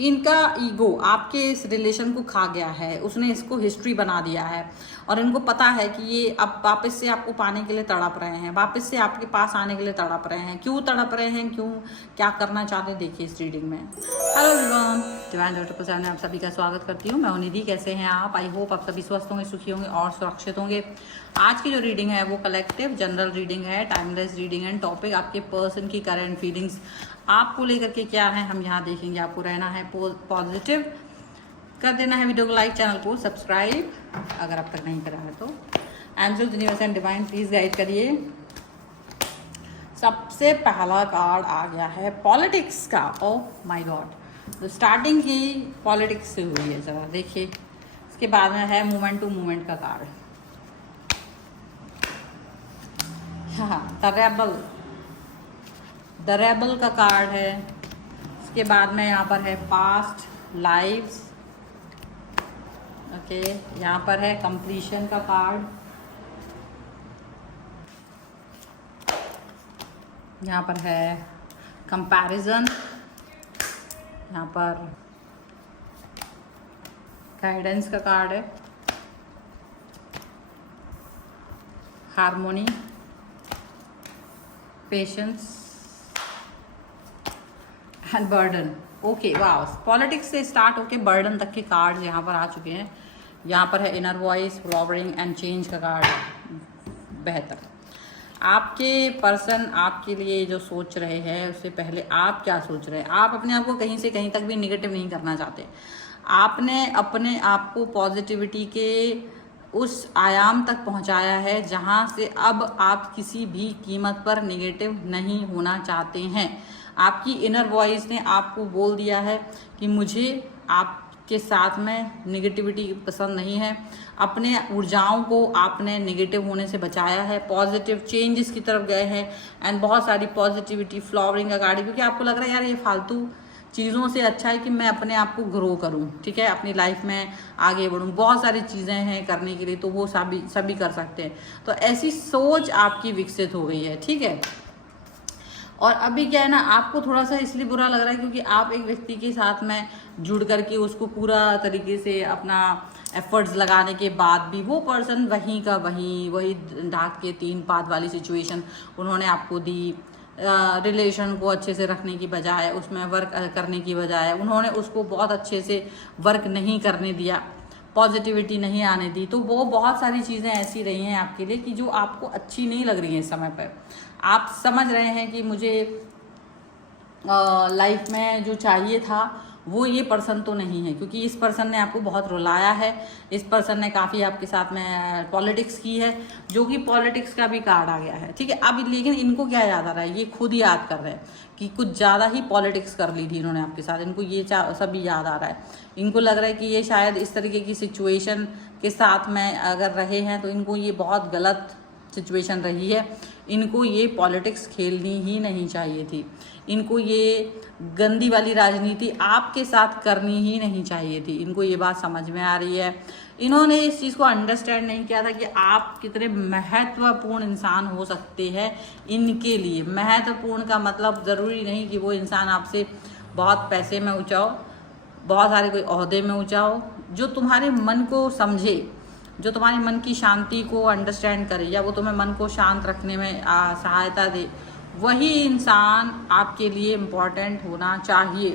इनका ईगो आपके इस रिलेशन को खा गया है, उसने इसको हिस्ट्री बना दिया है और इनको पता है कि ये अब वापस से आपको पाने के लिए तड़प रहे हैं, वापस से आपके पास आने के लिए तड़प रहे हैं। क्यों तड़प रहे हैं, क्यों, क्या करना चाहते हैं, देखिए इस रीडिंग में। हेलो एवरीवन, डिवाइन डॉक्टर प्रसाद में आप सभी का स्वागत करती हूँ। मैं निधि, कैसे हैं आप? आई होप आप सभी स्वस्थ होंगे, सुखी होंगे और सुरक्षित होंगे। आज की जो रीडिंग है वो कलेक्टिव जनरल रीडिंग है, टाइमलेस रीडिंग एंड टॉपिक आपके पर्सन की करंट फीलिंग्स आपको लेकर के क्या है हम यहाँ देखेंगे। आपको रहना है पॉजिटिव, कर देना है वीडियो को लाइक, चैनल को सब्सक्राइब अगर अब तक नहीं करा है तो। Angels, universe and divine please guide करिए। सबसे पहला कार्ड आ गया है पॉलिटिक्स का। ओह माय गॉड, तो स्टार्टिंग ही पॉलिटिक्स से हुई है, जरा देखिए। इसके बाद में है मूवमेंट टू मूवमेंट का कार्ड। हाँ, द रेबल का कार्ड है। इसके बाद में यहाँ पर है पास्ट लाइव्स। ओके, यहाँ पर है कंप्लीशन का कार्ड। यहाँ पर है कंपैरिजन। यहाँ पर गाइडेंस का कार्ड है। Harmony, patience and burden. Okay, वाह, पॉलिटिक्स से स्टार्ट होके बर्डन तक के कार्ड यहाँ पर आ चुके हैं। यहाँ पर है inner voice, flowering and change का कार्ड। बेहतर, आपके पर्सन आपके लिए जो सोच रहे हैं उससे पहले आप क्या सोच रहे हैं। आप अपने आप को कहीं से कहीं तक भी निगेटिव नहीं करना चाहते। आपने अपने आप को पॉजिटिविटी के उस आयाम तक पहुंचाया है जहां से अब आप किसी भी कीमत पर निगेटिव नहीं होना चाहते हैं। आपकी इनर वॉइस ने आपको बोल दिया है कि मुझे आपके साथ में निगेटिविटी पसंद नहीं है। अपने ऊर्जाओं को आपने निगेटिव होने से बचाया है, पॉजिटिव चेंजेस की तरफ गए हैं एंड बहुत सारी पॉजिटिविटी, फ्लावरिंग का गाड़ी, क्योंकि आपको लग रहा है यार ये फालतू चीज़ों से अच्छा है कि मैं अपने आप को ग्रो करूं, ठीक है, अपनी लाइफ में आगे बढ़ूं। बहुत सारी चीज़ें हैं करने के लिए, तो वो सभी कर सकते हैं। तो ऐसी सोच आपकी विकसित हो गई है, ठीक है। और अभी क्या है ना, आपको थोड़ा सा इसलिए बुरा लग रहा है क्योंकि आप एक व्यक्ति के साथ में जुड़ करके उसको पूरा तरीके से अपना एफर्ट्स लगाने के बाद भी वो पर्सन वहीं का वही डाक के 3 पात वाली सिचुएशन उन्होंने आपको दी। रिलेशन को अच्छे से रखने की बजाय, उसमें वर्क करने की बजाय उन्होंने उसको बहुत अच्छे से वर्क नहीं करने दिया, पॉजिटिविटी नहीं आने दी। तो वो बहुत सारी चीज़ें ऐसी रही हैं आपके लिए कि जो आपको अच्छी नहीं लग रही हैं इस समय पर। आप समझ रहे हैं कि मुझे लाइफ में जो चाहिए था वो ये पर्सन तो नहीं है, क्योंकि इस पर्सन ने आपको बहुत रुलाया है। इस पर्सन ने काफ़ी आपके साथ में पॉलिटिक्स की है, जो कि पॉलिटिक्स का भी कार्ड आ गया है, ठीक है। अब लेकिन इनको क्या याद आ रहा है, ये खुद याद कर रहे हैं कि कुछ ज़्यादा ही पॉलिटिक्स कर ली थी इन्होंने आपके साथ। इनको ये सभी याद आ रहा है। इनको लग रहा है कि ये शायद इस तरीके की सिचुएशन के साथ में अगर रहे हैं तो इनको ये बहुत गलत सिचुएशन रही है। इनको ये पॉलिटिक्स खेलनी ही नहीं चाहिए थी। इनको ये गंदी वाली राजनीति आपके साथ करनी ही नहीं चाहिए थी। इनको ये बात समझ में आ रही है। इन्होंने इस चीज़ को अंडरस्टैंड नहीं किया था कि आप कितने महत्वपूर्ण इंसान हो सकते हैं इनके लिए। महत्वपूर्ण का मतलब ज़रूरी नहीं कि वो इंसान आपसे बहुत पैसे में ऊँचा हो, बहुत सारे कोई ओहदे में ऊँचा हो। जो तुम्हारे मन को समझे, जो तुम्हारे मन की शांति को अंडरस्टैंड करे, या वो तुम्हें मन को शांत रखने में सहायता दे, वही इंसान आपके लिए इम्पोर्टेंट होना चाहिए।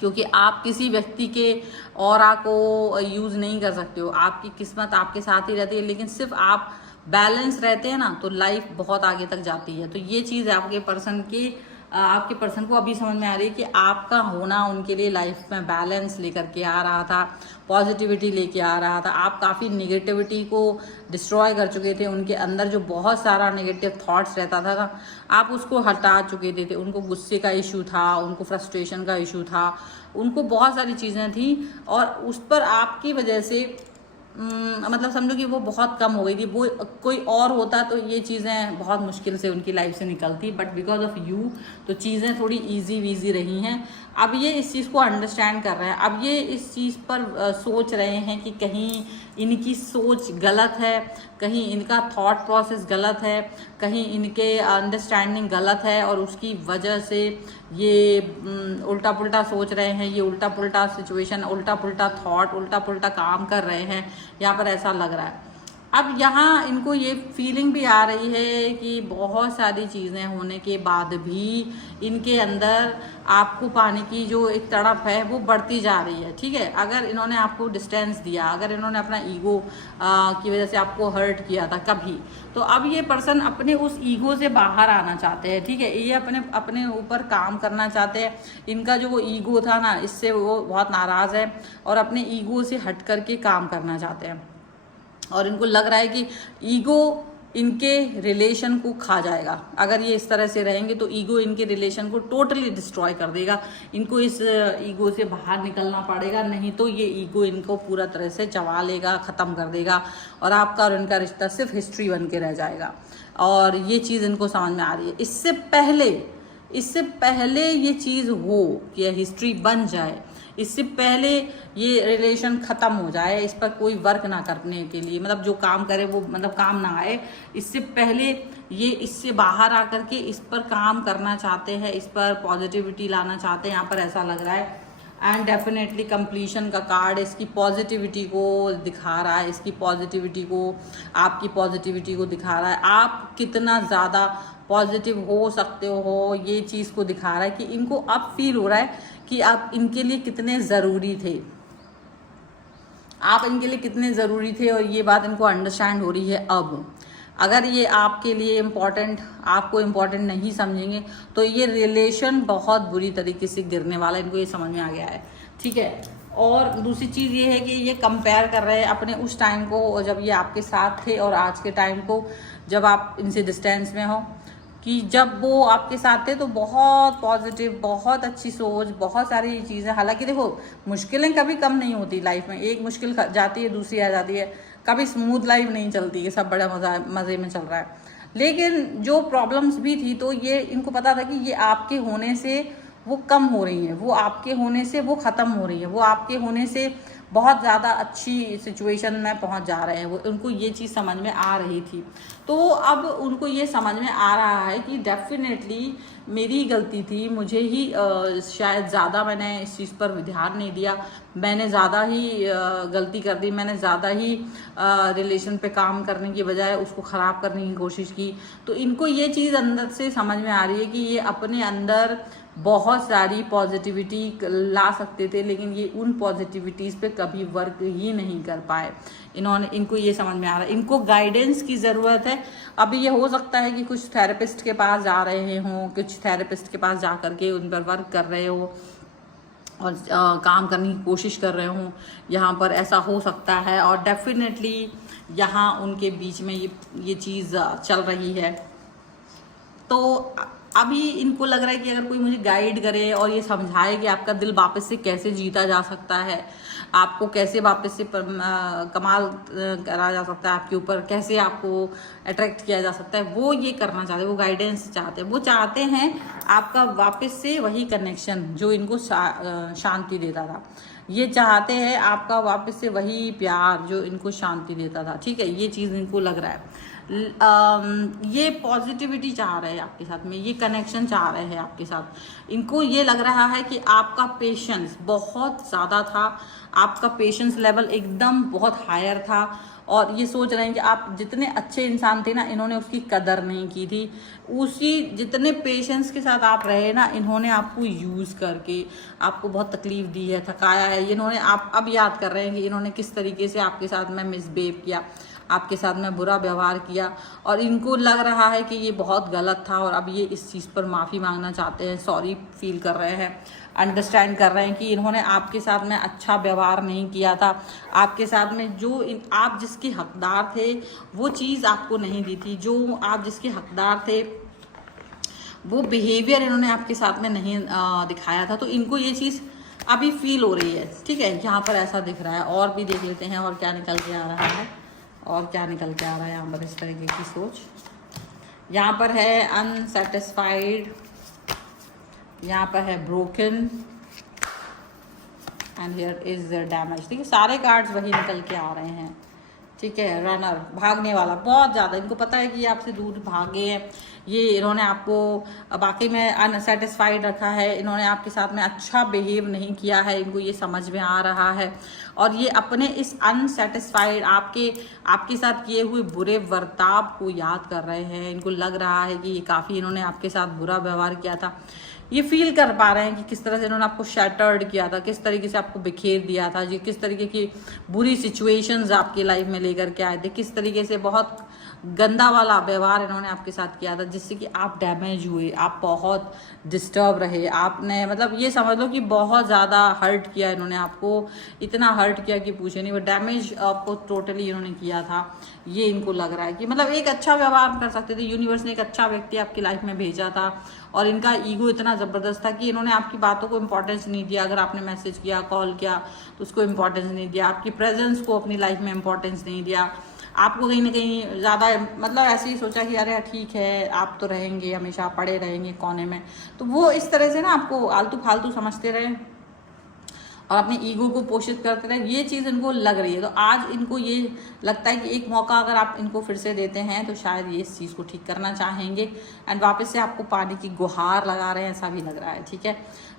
क्योंकि आप किसी व्यक्ति के ऑरा को यूज़ नहीं कर सकते हो। आपकी किस्मत आपके साथ ही रहती है, लेकिन सिर्फ आप बैलेंस रहते हैं ना तो लाइफ बहुत आगे तक जाती है। तो ये चीज़ आपके पर्सन को अभी समझ में आ रही है कि आपका होना उनके लिए लाइफ में बैलेंस लेकर के आ रहा था, पॉजिटिविटी लेके आ रहा था। आप काफ़ी निगेटिविटी को डिस्ट्रॉय कर चुके थे। उनके अंदर जो बहुत सारा नेगेटिव थॉट्स रहता था ना, आप उसको हटा चुके थे। उनको गुस्से का इशू था, उनको फ्रस्ट्रेशन का इशू था, उनको बहुत सारी चीज़ें थी और उस पर आपकी वजह से मतलब समझो कि वो बहुत कम हो गई थी। वो कोई और होता तो ये चीज़ें बहुत मुश्किल से उनकी लाइफ से निकलती, बट बिकॉज ऑफ यू तो चीज़ें थोड़ी इजी वीजी रही हैं। अब ये इस चीज़ को अंडरस्टैंड कर रहे हैं। अब ये इस चीज़ पर सोच रहे हैं कि कहीं इनकी सोच गलत है, कहीं इनका थॉट प्रोसेस गलत है, कहीं इनके अंडरस्टैंडिंग गलत है और उसकी वजह से ये उल्टा पुल्टा सोच रहे हैं, ये उल्टा पुल्टा सिचुएशन, उल्टा पुल्टा थॉट, उल्टा पुल्टा काम कर रहे हैं, यहाँ पर ऐसा लग रहा है। अब यहाँ इनको ये फीलिंग भी आ रही है कि बहुत सारी चीज़ें होने के बाद भी इनके अंदर आपको पाने की जो एक तड़प है वो बढ़ती जा रही है, ठीक है। अगर इन्होंने आपको डिस्टेंस दिया, अगर इन्होंने अपना ईगो की वजह से आपको हर्ट किया था कभी, तो अब ये पर्सन अपने उस ईगो से बाहर आना चाहते हैं, ठीक है। ये अपने ऊपर काम करना चाहते हैं। इनका जो वो ईगो था ना, इससे वो बहुत नाराज़ है और अपने ईगो से हट करके काम करना चाहते हैं। और इनको लग रहा है कि ईगो इनके रिलेशन को खा जाएगा। अगर ये इस तरह से रहेंगे तो ईगो इनके रिलेशन को टोटली डिस्ट्रॉय कर देगा। इनको इस ईगो से बाहर निकलना पड़ेगा, नहीं तो ये ईगो इनको पूरा तरह से चबा लेगा, ख़त्म कर देगा और आपका और इनका रिश्ता सिर्फ हिस्ट्री बन के रह जाएगा। और ये चीज़ इनको समझ में आ रही है। इससे पहले ये चीज़ हो कि हिस्ट्री बन जाए, इससे पहले ये रिलेशन ख़त्म हो जाए, इस पर कोई वर्क ना करने के लिए, मतलब जो काम करे वो मतलब काम ना आए, इससे पहले ये इससे बाहर आकर के इस पर काम करना चाहते हैं, इस पर पॉजिटिविटी लाना चाहते हैं। यहाँ पर ऐसा लग रहा है। एंड डेफिनेटली कंप्लीशन का कार्ड इसकी पॉजिटिविटी को दिखा रहा है, इसकी पॉजिटिविटी को, आपकी पॉजिटिविटी को दिखा रहा है। आप कितना ज़्यादा पॉजिटिव हो सकते हो, ये चीज़ को दिखा रहा है कि इनको अब फील हो रहा है कि आप इनके लिए कितने ज़रूरी थे, आप इनके लिए कितने ज़रूरी थे, और ये बात इनको अंडरस्टैंड हो रही है। अब अगर ये आपके लिए आपको इम्पोर्टेंट नहीं समझेंगे तो ये रिलेशन बहुत बुरी तरीके से गिरने वाला है, इनको ये समझ में आ गया है, ठीक है। और दूसरी चीज़ ये है कि ये कंपेयर कर रहे हैं अपने उस टाइम को जब ये आपके साथ थे और आज के टाइम को जब आप इनसे डिस्टेंस में हो, कि जब वो आपके साथ थे तो बहुत पॉजिटिव, बहुत अच्छी सोच, बहुत सारी चीज़ें। हालांकि देखो, मुश्किलें कभी कम नहीं होती लाइफ में, एक मुश्किल जाती है दूसरी आ जाती है, कभी स्मूथ लाइफ नहीं चलती है, सब बड़ा मज़े में चल रहा है। लेकिन जो प्रॉब्लम्स भी थी तो ये इनको पता था कि ये आपके होने से वो कम हो रही हैं, वो आपके होने से वो ख़त्म हो रही है, वो आपके होने से बहुत ज़्यादा अच्छी सिचुएशन में पहुंच जा रहे हैं। वो उनको ये चीज़ समझ में आ रही थी। तो अब उनको ये समझ में आ रहा है कि डेफिनेटली मेरी गलती थी, मुझे ही शायद ज़्यादा मैंने इस चीज़ पर ध्यान नहीं दिया, मैंने ज़्यादा ही गलती कर दी, मैंने ज़्यादा ही रिलेशन पे काम करने की बजाय उसको ख़राब करने की कोशिश की। तो इनको ये चीज़ अंदर से समझ में आ रही है कि ये अपने अंदर बहुत सारी पॉजिटिविटी ला सकते थे, लेकिन ये उन पॉजिटिविटीज़ पे कभी वर्क ही नहीं कर पाए। इनको ये समझ में आ रहा है, इनको गाइडेंस की ज़रूरत है। अभी ये हो सकता है कि कुछ थेरेपिस्ट के पास जा रहे हों, कुछ थेरेपिस्ट के पास जा करके उन पर वर्क कर रहे हो और काम करने की कोशिश कर रहे हों, यहाँ पर ऐसा हो सकता है। और डेफिनेटली यहाँ उनके बीच में ये चीज़ चल रही है। तो अभी इनको लग रहा है कि अगर कोई मुझे गाइड करे और ये समझाए कि आपका दिल वापस से कैसे जीता जा सकता है, आपको कैसे वापस से कमाल करा जा सकता है, आपके ऊपर कैसे आपको अट्रैक्ट किया जा सकता है, वो ये करना चाहते हैं, वो गाइडेंस चाहते हैं। वो चाहते हैं आपका वापस से वही कनेक्शन जो इनको शांति देता था, ये चाहते हैं आपका वापस से वही प्यार जो इनको शांति देता था, ठीक है। ये चीज़ इनको लग रहा है। ये पॉजिटिविटी चाह रहे हैं आपके साथ में, ये कनेक्शन चाह रहे हैं आपके साथ। इनको ये लग रहा है कि आपका पेशेंस बहुत ज़्यादा था, आपका पेशेंस लेवल एकदम बहुत हायर था, और ये सोच रहे हैं कि आप जितने अच्छे इंसान थे ना, इन्होंने उसकी कदर नहीं की थी। उसी जितने पेशेंस के साथ आप रहे ना, इन्होंने आपको यूज़ करके आपको बहुत तकलीफ दी है, थकाया है। इन्होंने आप अब याद कर रहे हैं कि इन्होंने किस तरीके से आपके साथ में मिसबिहेव किया, आपके साथ में बुरा व्यवहार किया, और इनको लग रहा है कि ये बहुत गलत था और अब ये इस चीज़ पर माफ़ी मांगना चाहते हैं, सॉरी फील कर रहे हैं, अंडरस्टैंड कर रहे हैं कि इन्होंने आपके साथ में अच्छा व्यवहार नहीं किया था, आपके साथ में जो आप जिसके हकदार थे वो चीज़ आपको नहीं दी थी, जो आप जिसके हकदार थे वो बिहेवियर इन्होंने आपके साथ में नहीं दिखाया था। तो इनको ये चीज़ अभी फील हो रही है, ठीक है। यहाँ पर ऐसा दिख रहा है। और भी देख लेते हैं और क्या निकल के आ रहा है, और क्या निकल के आ रहा है यहाँ पर इस तरीके की सोच। यहाँ पर है अनसेटिस्फाइड, यहाँ पर है broken, and here is damage. ठीक है, सारे कार्ड्स वही निकल के आ रहे हैं, ठीक है। रनर, भागने वाला, बहुत ज़्यादा इनको पता है कि ये आपसे दूर भागे हैं, ये इन्होंने आपको बाकी में अनसेटिस्फाइड रखा है, इन्होंने आपके साथ में अच्छा बिहेव नहीं किया है, इनको ये समझ में आ रहा है। और ये अपने इस अनसेटिस्फाइड आपके साथ किए हुए बुरे बर्ताव को याद कर रहे हैं। इनको लग रहा है कि ये काफ़ी इन्होंने आपके साथ बुरा व्यवहार किया था। ये फील कर पा रहे हैं कि किस तरह से इन्होंने आपको शैटर्ड किया था, किस तरीके से आपको बिखेर दिया था, जी किस तरीके की बुरी सिचुएशंस आपकी लाइफ में लेकर के आए थे, किस तरीके से बहुत गंदा वाला व्यवहार इन्होंने आपके साथ किया था, जिससे कि आप डैमेज हुए, आप बहुत डिस्टर्ब रहे, आपने मतलब ये समझ लो कि बहुत ज़्यादा हर्ट किया इन्होंने आपको, इतना हर्ट किया कि पूछे नहीं। वो डैमेज आपको टोटली इन्होंने किया था। ये इनको लग रहा है कि मतलब एक अच्छा व्यवहार कर सकते थे, यूनिवर्स ने एक अच्छा व्यक्ति आपकी लाइफ में भेजा था, और इनका ईगो इतना ज़बरदस्त था कि इन्होंने आपकी बातों को इम्पोर्टेंस नहीं दिया। अगर आपने मैसेज किया, कॉल किया तो उसको इम्पोर्टेंस नहीं दिया, आपकी प्रेजेंस को अपनी लाइफ में इम्पोर्टेंस नहीं दिया, आपको कहीं ना कहीं ज़्यादा मतलब ऐसे ही सोचा कि अरे ठीक है आप तो रहेंगे, हमेशा पड़े रहेंगे कोने में। तो वो इस तरह से ना आपको आलतू फालतू समझते रहे और अपने ईगो को पोषित करते रहे, ये चीज़ इनको लग रही है। तो आज इनको ये लगता है कि एक मौका अगर आप इनको फिर से देते हैं तो शायद ये इस चीज़ को ठीक करना चाहेंगे एंड वापस से आपको पानी की गुहार लगा रहे हैं, ऐसा भी लग रहा है। ठीक है,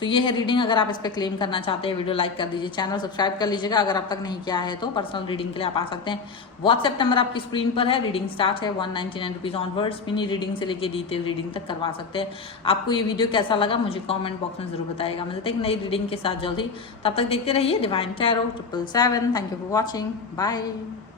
तो ये है रीडिंग। अगर आप इस पर क्लेम करना चाहते हैं, वीडियो लाइक कर दीजिए, चैनल सब्सक्राइब कर लीजिएगा। अगर अब तक नहीं किया है तो पर्सनल रीडिंग के लिए आप आ सकते हैं। व्हाट्सएप नंबर आपकी स्क्रीन पर है। रीडिंग स्टार्ट है 199 रुपीज़ ऑनवर्ड्स। मिनी रीडिंग से लेकर डिटेल रीडिंग तक करवा सकते हैं। आपको ये वीडियो कैसा लगा मुझे कॉमेंट बॉक्स में जरूर बताइएगा। मिलते हैं एक नई रीडिंग के साथ जल्दी, तब तक देखते रहिए divine tarot 777। Thank you for watching, bye.